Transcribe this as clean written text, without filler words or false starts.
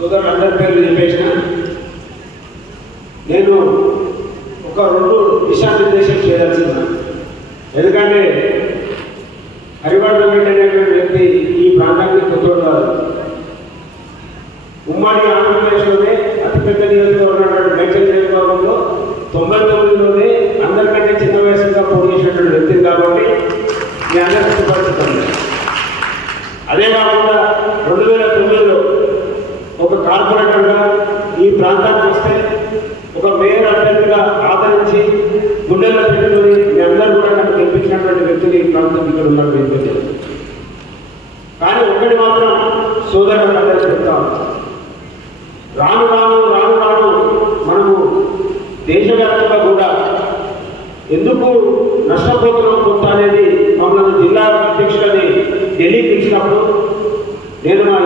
సోదరులందరి పేర్లు చెప్పేసిన నేను ఒక 2 దిశానిర్దేశం చేయదలుచుకున్నాను. ఎందుకంటే హరివర్ధన్ రెడ్డి అనేటువంటి వ్యక్తి ఈ ప్రాంతానికి కొత్తోడు కాదు. ఉమ్మడి ఆంధ్రప్రదేశ్లోనే అతిపెద్ద నియోజకవర్గం ఉన్నటువంటి మేడ్చల్ నియోజకవర్గంలో 99లోనే అందరికంటే చిన్న వయసుగా పోటీ చేసినటువంటి వ్యక్తి కాబట్టి మీ అందరికీ పరిస్థితి. అదే కాకుండా 2009లో ఒక కార్పొరేటర్గా ఈ ప్రాంతానికి వస్తే ఒక మేయర్ అభ్యర్థిగా ఆదరించి గుండెల్లో పెట్టుకుని మీ అందరూ కూడా నన్ను గెలిపించినటువంటి వ్యక్తులు ఈ ప్రాంతం ఇక్కడ ఉన్నారు వ్యక్తులు. కానీ ఒక్కటి మాత్రం సోదరులందరూ చెప్తాం, రాను రాను రాను రాను మనము దేశవ్యాప్తంగా కూడా ఎందుకు నష్టపోతున్నాం కొంత అనేది మమ్మల్ని జిల్లా అధ్యక్షులని ఢిల్లీకి ఇచ్చినప్పుడు నేను మా